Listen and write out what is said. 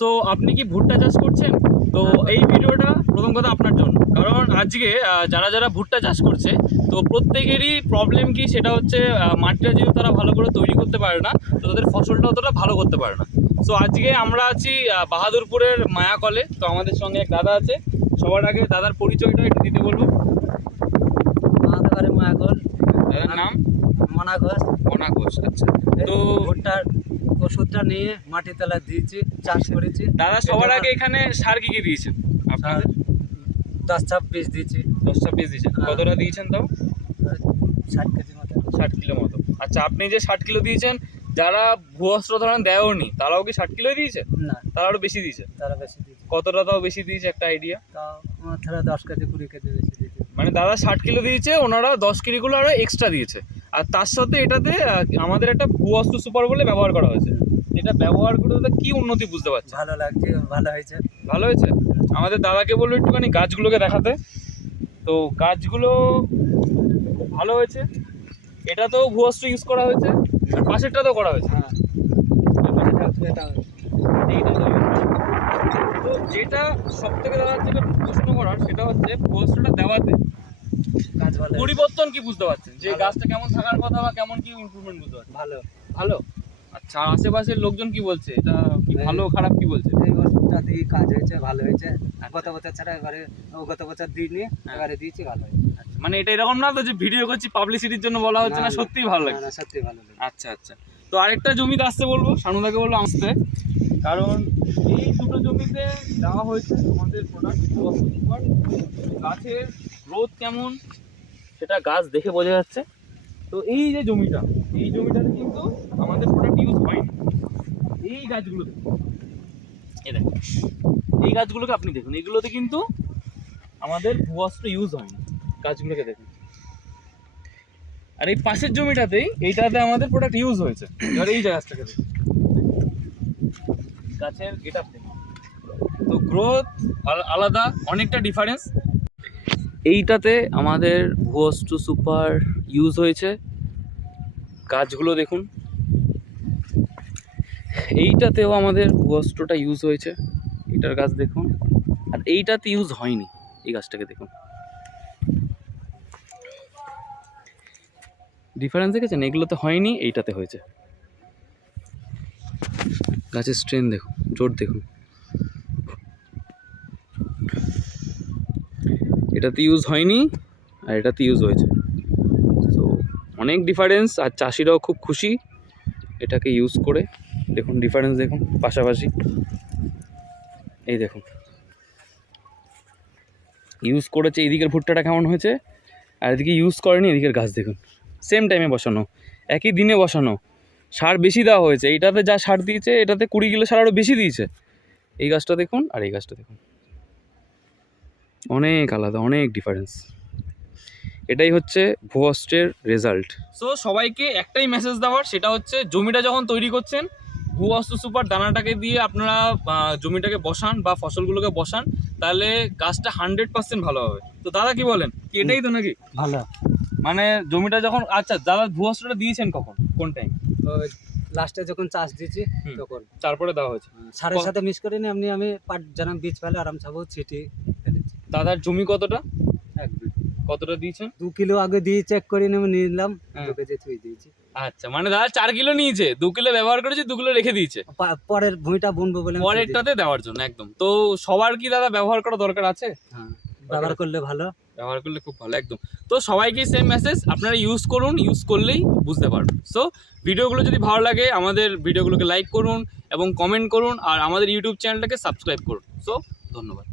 So আপনি কি ভুট্টা চাষ করছেন? তো এই ভিডিওটা প্রথম কথা আপনার জন্য, কারণ আজকে যারা যারা ভুট্টা চাষ করছে তো প্রত্যেকেরই প্রবলেম কি, সেটা হচ্ছে মাটিটা যেহেতু তারা ভালো করে তৈরি করতে পারে না, তো তাদের ফসলটা অতটা ভালো করতে পারে না। সো আজকে আমরা আছি বাহাদুরপুরের মায়াকলে। তো আমাদের সঙ্গে এক দাদা আছে, সবার আগে দাদার পরিচয়টা একটু দিতে বলবো। আমাদের বাড়ি মায়াকল। দাদার নাম মনা ঘোষ। মনা ঘোষ। আচ্ছা, তো ভুট্টার ওষুধটা নিয়ে মাটি তলা দিয়েছি, চাষ করেছি। দাদা সবার আগে এখানে সার কি কি দিয়েছেন আপনাদের? 10-26 দিয়েছি। 10-26 দিয়েছেন। হ্যাঁ। কতটা দিয়েছেন তাও? 60 কেজি মতো। 60 কিলো মতো। আচ্ছা, আপনি যে 60 কিলো দিয়েছেন, যারা ভূয়স্ত্র ধরেন দেয়ওনি, তারাও কি 60 কিলোই দিয়েছে? না, তারা আরও বেশি দিয়েছে? তারা বেশি দিয়েছে। কতটা তাও বেশি দিয়েছে, একটা আইডিয়া? তাও আমার তারা 10 কেজি 20 কেজি বেশি দিয়েছে। মানে দাদা 60 কিলো দিয়েছে, ওনারা 10 কিলোগুলো আরও এক্সট্রা দিয়েছে। আর তার সাথে এটাতে আমাদের একটা ভূয়স্ত্র সুপার বলে ব্যবহার করা হয়েছে। এটা ব্যবহার করে দাদা কি উন্নতি বুঝতে পারছে? ভালো লাগছে, ভালো হয়েছে। ভালো হয়েছে। আমাদের দাদাকে বললো একটুখানি গাছগুলোকে দেখাতে। তো গাছগুলো খুব ভালো হয়েছে। এটাতেও ভূয়স্ত্র ইউজ করা হয়েছে, আর পাশেরটাতেও করা হয়েছে। হ্যাঁ, এইটাতেও use করা হয়েছে। তো যেটা সব থেকে দাদা যেটা প্রশ্ন করার, সেটা হচ্ছে ভূয়স্ত্রটা দেওয়াতে গাছ ভালো হয়েছে। পরিবর্তন কি বুঝতে পারছেন, যে ভালো। গাছটা কেমন থাকার কথা বা কেমন কি ইমপ্রুভমেন্ট বুঝতে পারছেন? ভালো। ভালো। আচ্ছা, আর আশেপাশের লোকজন কি বলছে, এটা কি ভালো খারাপ কি বলছে? এই ওষুধটা দিয়ে কাজ হয়েছে, ভালো হয়েছে। গত বছর ছাড়া এবারে গত বছর দিইনি, এবারে দিয়েছি, ভালো হয়েছে। মানে এটা এরকম না তো যে ভিডিও করছি পাবলিসিটির জন্য বলা হচ্ছে, না সত্যিই ভালো লাগছে? না, সত্যি ভালো লাগে। আচ্ছা আচ্ছা। তো আরেকটা জমিতে আসতে বলবো, শানুদাকে বলবো আসতে, কারণ এই দুটো জমিতে দেওয়া হয়েছে আমাদের প্রোডাক্ট। গাছের গ্রোথ কেমন সেটা গাছ দেখে বোঝা যাচ্ছে। তো এই যে জমিটা, এই জমিটাতে কিন্তু আমাদের প্রোডাক্ট ইউজ হয়নি। এই গাছগুলো দেখুন, এই দেখুন, এই গাছগুলোকে আপনি দেখুন, এগুলোতে কিন্তু আমাদের ভূয়স্ত্র ইউজ হয়নি। গাছগুলোকে দেখুন। আর এই পাশের জমিটাতেই, এইটাতে আমাদের প্রোডাক্ট ইউজ হয়েছে। এবার এই গাছটাকে দেখুন, গাছের গেটআপ দেখুন। তো গ্রোথ আলাদা, অনেকটা ডিফারেন্স। এইটাতে আমাদের ভূয়স্ত্র সুপার ইউজ হয়েছে, গাছগুলো দেখুন। এইটাতেও আমাদের ভূয়স্ত্রটা ইউজ হয়েছে, এটার গাছ দেখুন। আর এইটাতে ইউজ হয়নি, এই গাছটাকে দেখুন। ডিফারেন্স দেখেছেন? এগুলোতে হয়নি, এইটাতে হয়েছে। গাছের স্ট্রেন দেখুন, জোর দেখুন। এটাতে ইউজ হয়নি আর এটাতে ইউজ হয়েছে। তো অনেক ডিফারেন্স, আর চাষিরাও খুব খুশি এটাকে ইউজ করে। দেখুন ডিফারেন্স দেখুন, পাশাপাশি এই দেখুন ইউজ করেছে, এইদিকের ভুট্টাটা কেমন হয়েছে, আর এদিকে ইউজ করেনি, এদিকের গাছ দেখুন। সেম টাইমে বসানো, একই দিনে বসানো, সার বেশি দেওয়া হয়েছে। এইটাতে যা সার দিয়েছে, এটাতে 20 কিলো সার আরও বেশি দিয়েছে। এই গাছটা দেখুন আর এই গাছটা দেখুন, অনেক আলাদা, অনেক ডিফারেন্স। এটাই হচ্ছে ভূয়স্ত্রের রেজাল্ট। সো সবাইকে একটাই মেসেজ দেওয়ার, সেটা হচ্ছে জমিটা যখন তৈরি করছেন, ভূয়স্ত্র সুপার দানাটাকে দিয়ে আপনারা জমিটাকে বসান বা ফসলগুলোকে বসান, তাহলে গাছটা 100% ভালো হবে। তো দাদা কি বলেন, কি এটাই তো নাকি? ভালো। মানে জমিটা যখন, আচ্ছা দাদা ভূয়স্ত্রটা দিয়েছেন কখন, কোন টাইম? তো লাস্টে যখন চাষ দিয়েছি তখন তারপরে দেওয়া হয়েছে। সারের সাথে মিক্স করে নিয়ে আমি পাট যেন বীজ ফেলে আরাম ছাবো ছিটি ফেলেছি। দাদার জমি কতটা, 1 বিঘা। কতটা দিয়েছেন? 2 কিলো আগে দিয়ে চেক করে নিয়ে নিলাম, হ্যাঁ। 2 কেজি থুই দিয়েছি। আচ্ছা, মানে দাদা 4 কিলো নিয়েছে, 2 কিলো ব্যবহার করেছে, 2 কিলো রেখে দিয়েছে পরের ভুঁইটা বুনবো বলে আমি থুই দিয়েছি। পরেরটাতে দেওয়ার জন্য। একদম। তো সবার কি দাদা ব্যবহার করা দরকার আছে? হ্যাঁ, ব্যবহার করলে ভালো। ব্যবহার করলে খুব ভালো, একদম। তো সবাইকে সেম মেসেজ, আপনারা ইউজ করুন, ইউজ করলেই বুঝতে পারবেন। সো ভিডিওগুলো যদি ভালো লাগে, আমাদের ভিডিওগুলোকে লাইক করুন এবং কমেন্ট করুন, আর আমাদের ইউটিউব চ্যানেলটাকে সাবস্ক্রাইব করুন। সো ধন্যবাদ।